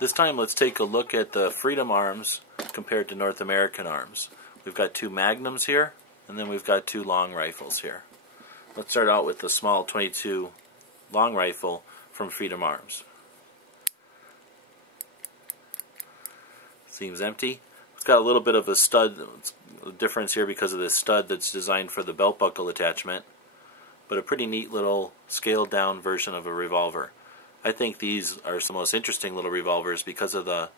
This time let's take a look at the Freedom Arms compared to North American Arms. We've got two Magnums here, and then we've got two long rifles here. Let's start out with the small 22 long rifle from Freedom Arms. Seems empty. It's got a little bit of a stud difference here because of this stud that's designed for the belt buckle attachment, but a pretty neat little scaled down version of a revolver. I think these are some of the most interesting little revolvers because of the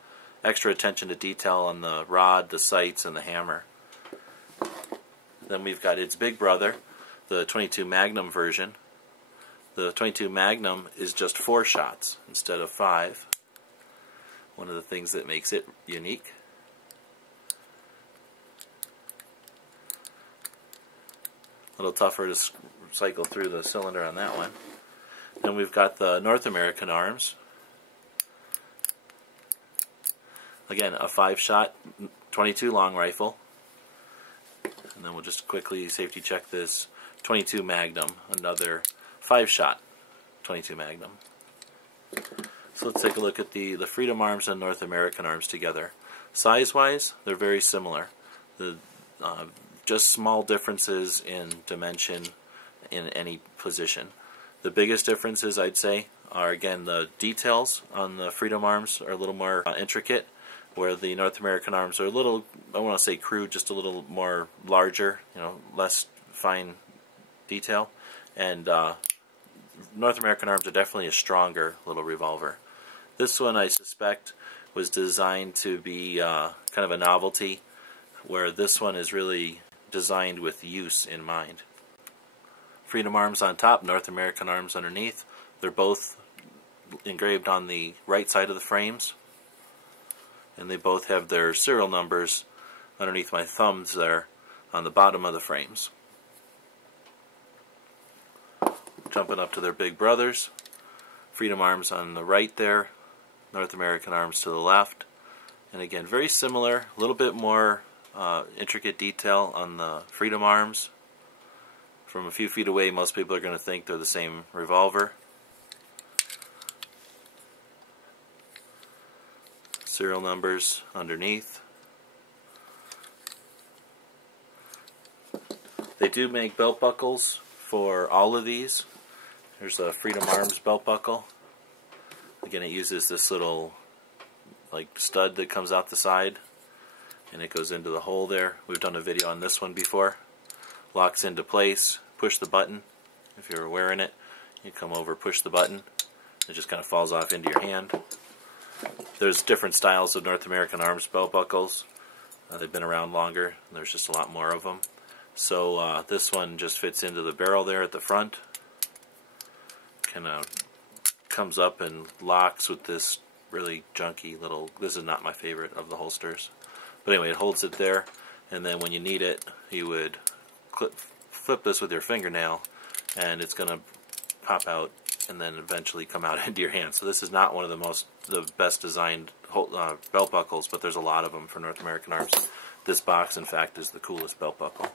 extra attention to detail on the rod, the sights, and the hammer. Then we've got its big brother, the 22 Magnum version. The 22 Magnum is just 4 shots instead of 5. One of the things that makes it unique. A little tougher to cycle through the cylinder on that one. Then we've got the North American Arms. Again, a 5-shot 22 long rifle. And then we'll just quickly safety check this 22 Magnum, another 5-shot 22 Magnum. So let's take a look at the Freedom Arms and North American Arms together. Size-wise, they're very similar. Just small differences in dimension in any position. The biggest differences, I'd say, are again the details on the Freedom Arms are a little more intricate, where the North American Arms are a little, I want to say crude, just a little more larger, less fine detail. And North American Arms are definitely a stronger little revolver. This one, I suspect, was designed to be kind of a novelty, where this one is really designed with use in mind. Freedom Arms on top, North American Arms underneath. They're both engraved on the right side of the frames, and they both have their serial numbers underneath my thumbs there on the bottom of the frames. Jumping up to their big brothers, Freedom Arms on the right there, North American Arms to the left. And again, very similar, a little bit more intricate detail on the Freedom Arms. From a few feet away, most people are going to think they're the same revolver. Serial numbers underneath. They do make belt buckles for all of these. There's a Freedom Arms belt buckle. Again, it uses this little stud that comes out the side, and it goes into the hole there. We've done a video on this one before. Locks into place. Push the button. If you're wearing it, you come over, push the button. It just kind of falls off into your hand. There's different styles of North American Arms belt buckles. They've been around longer. There's just a lot more of them. So this one just fits into the barrel there at the front. Kind of comes up and locks with this really junky little, this is not my favorite of the holsters. But anyway, it holds it there, and then when you need it, you would flip this with your fingernail, and it's going to pop out and then eventually come out into your hand. So this is not one of the best designed belt buckles, but there's a lot of them for North American Arms. This box, in fact, is the coolest belt buckle.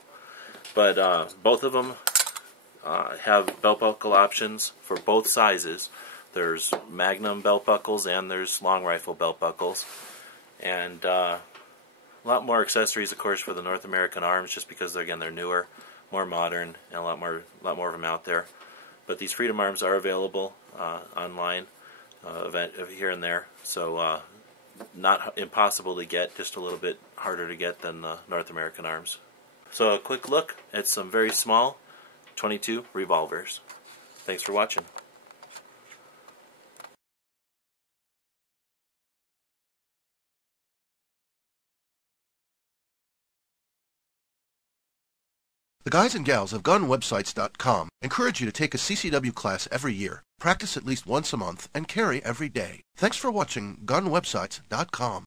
But both of them have belt buckle options for both sizes. There's Magnum belt buckles and there's long rifle belt buckles. And a lot more accessories, of course, for the North American Arms, just because they're newer, more modern, and a lot more of them out there. But these Freedom Arms are available online, here and there. So not impossible to get, just a little bit harder to get than the North American Arms. So a quick look at some very small 22 revolvers. Thanks for watching. The guys and gals of GunWebsites.com encourage you to take a CCW class every year, practice at least once a month, and carry every day. Thanks for watching GunWebsites.com.